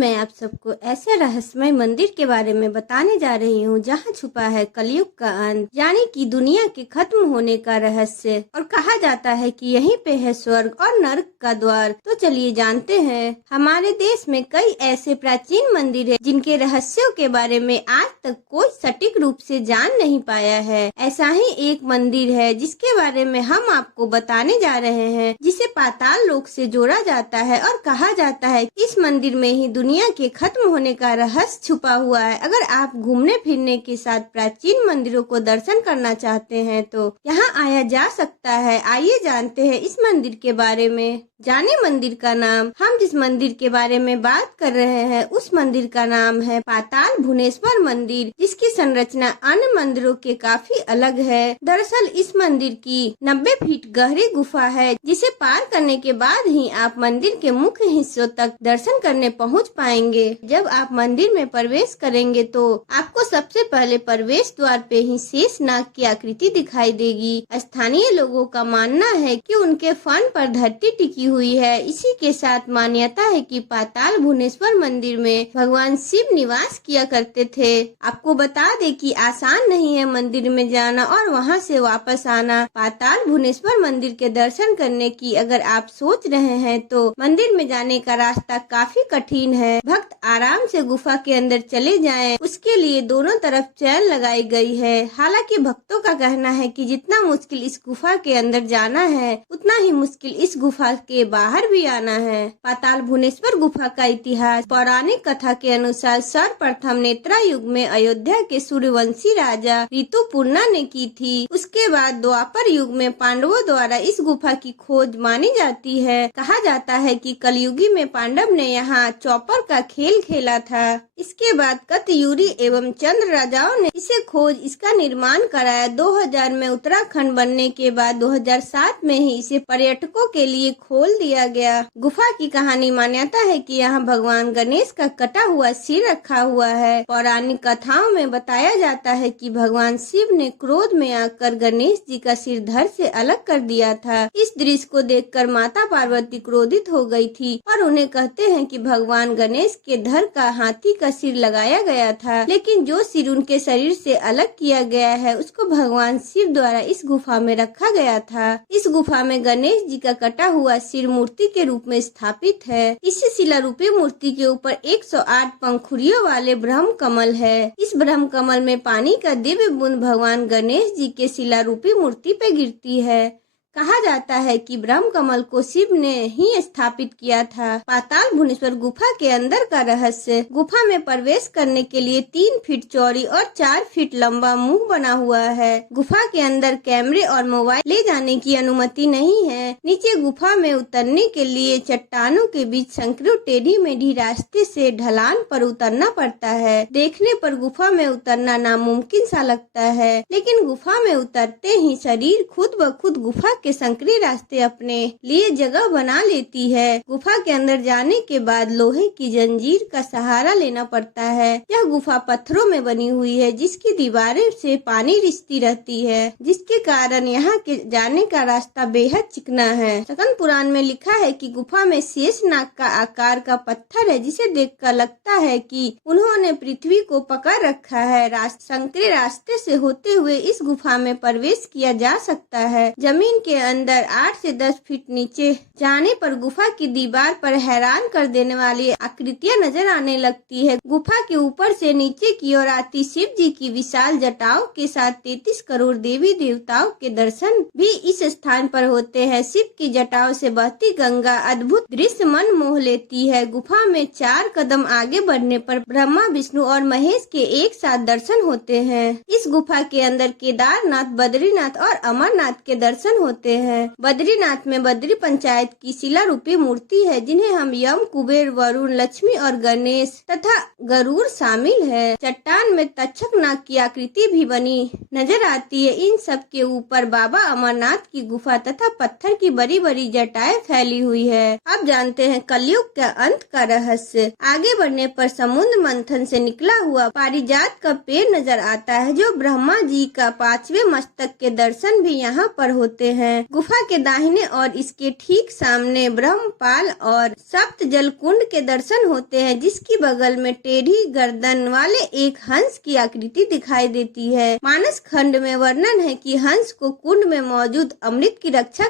मैं आप सबको ऐसे रहस्यमय मंदिर के बारे में बताने जा रही हूँ जहाँ छुपा है कलयुग का अंत, यानी कि दुनिया के खत्म होने का रहस्य। और कहा जाता है कि यहीं पे है स्वर्ग और नर्क का द्वार। तो चलिए जानते हैं। हमारे देश में कई ऐसे प्राचीन मंदिर है जिनके रहस्यों के बारे में आज तक कोई सटीक रूप से जान नहीं पाया है। ऐसा ही एक मंदिर है जिसके बारे में हम आपको बताने जा रहे हैं, जिसे पाताल लोक से जोड़ा जाता है और कहा जाता है इस मंदिर में ही दुनिया के खत्म होने का रहस्य छुपा हुआ है। अगर आप घूमने फिरने के साथ प्राचीन मंदिरों को दर्शन करना चाहते हैं तो यहाँ आया जा सकता है। आइए जानते हैं इस मंदिर के बारे में। जाने मंदिर का नाम। हम जिस मंदिर के बारे में बात कर रहे हैं उस मंदिर का नाम है पाताल भुवनेश्वर मंदिर, जिसकी संरचना अन्य मंदिरों के काफी अलग है। दरअसल इस मंदिर की 90 फीट गहरी गुफा है, जिसे पार करने के बाद ही आप मंदिर के मुख्य हिस्सों तक दर्शन करने पहुंच पाएंगे। जब आप मंदिर में प्रवेश करेंगे तो आपको सबसे पहले प्रवेश द्वार पे ही शेष नाग की आकृति दिखाई देगी। स्थानीय लोगों का मानना है कि उनके फन पर धरती टिकी हुई है। इसी के साथ मान्यता है कि पाताल भुवनेश्वर मंदिर में भगवान शिव निवास किया करते थे। आपको बता दें कि आसान नहीं है मंदिर में जाना और वहां से वापस आना। पाताल भुवनेश्वर मंदिर के दर्शन करने की अगर आप सोच रहे हैं तो मंदिर में जाने का रास्ता काफी कठिन है। भक्त आराम से गुफा के अंदर चले जाएं, उसके लिए दोनों तरफ चैन लगाई गई है। हालांकि भक्तों का कहना है कि जितना मुश्किल इस गुफा के अंदर जाना है उतना ही मुश्किल इस गुफा के बाहर भी आना है। पाताल भुवनेश्वर गुफा का इतिहास। पौराणिक कथा के अनुसार सर्वप्रथम नेत्रा युग में अयोध्या के सूर्यवंशी राजा ऋतुपर्णा ने की थी। उसके बाद द्वापर युग में पांडवों द्वारा इस गुफा की खोज मानी जाती है। कहा जाता है कि कलयुगी में पांडव ने यहाँ चौपर का खेल खेला था। इसके बाद कतयूरी एवं चंद्र राजाओं ने इसे खोज इसका निर्माण कराया। 2000 में उत्तराखंड बनने के बाद 2007 में ही इसे पर्यटकों के लिए खोल दिया गया। गुफा की कहानी मान्यता है कि यहाँ भगवान गणेश का कटा हुआ सिर रखा हुआ है। पौराणिक कथाओं में बताया जाता है कि भगवान शिव ने क्रोध में आकर गणेश जी का सिर धड़ से अलग कर दिया था। इस दृश्य को देखकर माता पार्वती क्रोधित हो गई थी और उन्हें कहते हैं कि भगवान गणेश के धड़ का हाथी का सिर लगाया गया था, लेकिन जो सिर उनके शरीर से अलग किया गया है उसको भगवान शिव द्वारा इस गुफा में रखा गया था। इस गुफा में गणेश जी का कटा हुआ सिर मूर्ति के रूप में स्थापित है। इस शिला रूपी मूर्ति के ऊपर 108 पंखुड़ियों वाले ब्रह्म कमल है। इस ब्रह्म कमल में पानी का दिव्य बूंद भगवान गणेश जी के शिला रूपी मूर्ति पे गिरती है। कहा जाता है कि ब्रह्म कमल को शिव ने ही स्थापित किया था। पाताल भुवनेश्वर गुफा के अंदर का रहस्य। गुफा में प्रवेश करने के लिए 3 फीट चौड़ी और 4 फीट लंबा मुंह बना हुआ है। गुफा के अंदर कैमरे और मोबाइल ले जाने की अनुमति नहीं है। नीचे गुफा में उतरने के लिए चट्टानों के बीच संकरी टेढ़ी मेढ़ी रास्ते से ढलान पर उतरना पड़ता है। देखने पर गुफा में उतरना नामुमकिन सा लगता है, लेकिन गुफा में उतरते ही शरीर खुद ब खुद गुफा के संकरी रास्ते अपने लिए जगह बना लेती है। गुफा के अंदर जाने के बाद लोहे की जंजीर का सहारा लेना पड़ता है। यह गुफा पत्थरों में बनी हुई है, जिसकी दीवारें से पानी रिसती रहती है, जिसके कारण यहाँ के जाने का रास्ता बेहद चिकना है। स्कंद पुराण में लिखा है कि गुफा में शेष नाग का आकार का पत्थर है, जिसे देखकर लगता है कि उन्होंने पृथ्वी को पकड़ रखा है। संकरे रास्ते से होते हुए इस गुफा में प्रवेश किया जा सकता है। जमीन के अंदर 8 से 10 फीट नीचे जाने पर गुफा की दीवार पर हैरान कर देने वाली आकृतियां नजर आने लगती है। गुफा के ऊपर से नीचे की ओर आती शिव जी की विशाल जटाओं के साथ 33 करोड़ देवी देवताओं के दर्शन भी इस स्थान पर होते हैं। शिव की जटाओं से बहती गंगा अद्भुत दृश्य मन मोह लेती है। गुफा में 4 कदम आगे बढ़ने पर ब्रह्मा विष्णु और महेश के एक साथ दर्शन होते हैं। इस गुफा के अंदर केदारनाथ, बद्रीनाथ और अमरनाथ के दर्शन होते हैं। बद्रीनाथ में बद्री पंचायत की शिला रूपी मूर्ति है, जिन्हें हम यम, कुबेर, वरुण, लक्ष्मी और गणेश तथा गरुड़ शामिल है। चट्टान में तक्षक नाग की आकृति भी बनी नजर आती है। इन सब के ऊपर बाबा अमरनाथ की गुफा तथा पत्थर की बड़ी बड़ी जटाएं फैली हुई है। अब जानते हैं कलयुग का अंत का रहस्य। आगे बढ़ने पर समुद्र मंथन से निकला हुआ पारिजात का पेड़ नजर आता है, जो ब्रह्मा जी का 5वें मस्तक के दर्शन भी यहाँ पर होते हैं। हैं। गुफा के दाहिने और इसके ठीक सामने ब्रह्मपाल और सप्त जल कुंड के दर्शन होते हैं, जिसकी बगल में टेढ़ी गर्दन वाले एक हंस की आकृति दिखाई देती है। मानस खंड में वर्णन है कि हंस को कुंड में मौजूद अमृत की रक्षा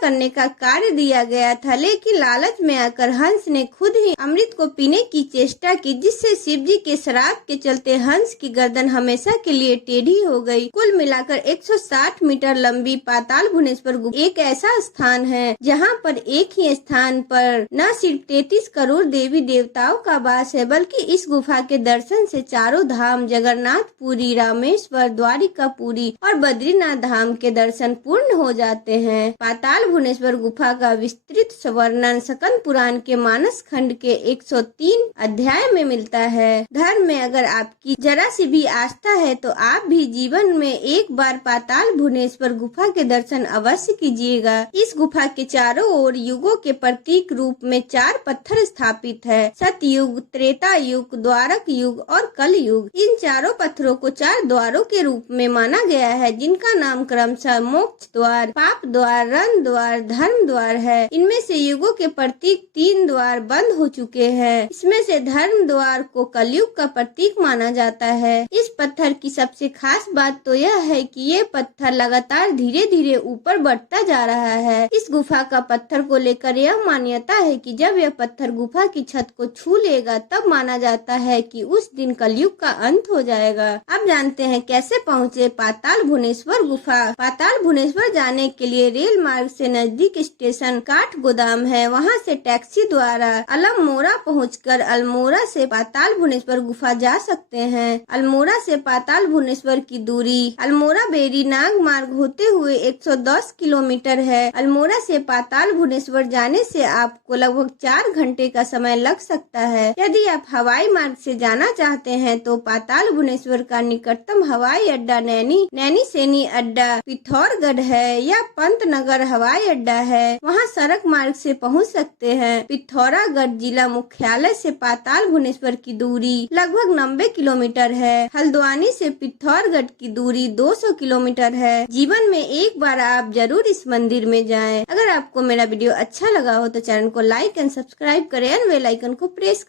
करने का कार्य दिया गया था, लेकिन लालच में आकर हंस ने खुद ही अमृत को पीने की चेष्टा की, जिससे शिव जी के श्राप के चलते हंस की गर्दन हमेशा के लिए टेढ़ी हो गई। कुल मिलाकर 160 मीटर लंबी पाताल भुवनेश्वर गुफा एक ऐसा स्थान है जहां पर एक ही स्थान पर न सिर्फ 33 करोड़ देवी देवताओं का वास है, बल्कि इस गुफा के दर्शन से चारों धाम जगन्नाथपुरी, रामेश्वर, द्वारिकापुरी और बद्रीनाथ धाम के दर्शन पूर्ण हो जाते हैं। पाताल भुवनेश्वर गुफा का विस्तृत वर्णन स्कंद पुराण के मानस खंड के 103 अध्याय में मिलता है। धर्म में अगर आपकी जरा सी भी आस्था है तो आप भी जीवन में एक बार पाताल भुवनेश्वर गुफा के दर्शन अवश्य कीजिएगा। इस गुफा के चारों ओर युगों के प्रतीक रूप में 4 पत्थर स्थापित है। सतयुग, त्रेता युग, द्वारक युग और कल युग। इन चारों पत्थरों को 4 द्वारों के रूप में माना गया है, जिनका नाम क्रमशः मोक्ष द्वार, पाप द्वार, रण द्वार, धर्म द्वार है। इनमें से युगों के प्रतीक 3 द्वार बंद हो चुके हैं। इसमें से धर्म द्वार को कलयुग का प्रतीक माना जाता है। इस पत्थर की सबसे खास बात तो यह है कि ये पत्थर लगातार धीरे धीरे ऊपर बढ़ता जा रहा है। इस गुफा का पत्थर को लेकर यह मान्यता है कि जब यह पत्थर गुफा की छत को छू लेगा तब माना जाता है कि उस दिन कलयुग का अंत हो जाएगा। अब जानते हैं कैसे पहुँचे पाताल भुवनेश्वर गुफा। पाताल भुवनेश्वर जाने के लिए रेल मार्ग से नजदीक स्टेशन काठ गोदाम है। वहाँ से टैक्सी द्वारा अल्मोड़ा पहुँचकर अल्मोड़ा से पाताल भुवनेश्वर गुफा जा सकते हैं। अल्मोड़ा से पाताल भुवनेश्वर की दूरी अल्मोड़ा बेरी नाग मार्ग होते हुए 110 किलोमीटर है। अल्मोड़ा से पाताल भुवनेश्वर जाने से आपको लगभग 4 घंटे का समय लग सकता है। यदि आप हवाई मार्ग से जाना चाहते हैं तो पाताल भुवनेश्वर का निकटतम हवाई अड्डा नैनी सैनी अड्डा पिथौरागढ़ है या पंतनगर हवाई अड्डा है। वहां सड़क मार्ग से पहुंच सकते हैं। पिथौरागढ़ जिला मुख्यालय से पाताल भुवनेश्वर की दूरी लगभग 90 किलोमीटर है। हल्द्वानी से पिथौरागढ़ की दूरी 200 किलोमीटर है। जीवन में एक बार आप जरूर इस मंदिर में जाएं। अगर आपको मेरा वीडियो अच्छा लगा हो तो चैनल को लाइक एंड सब्सक्राइब करें और बेल आइकन को प्रेस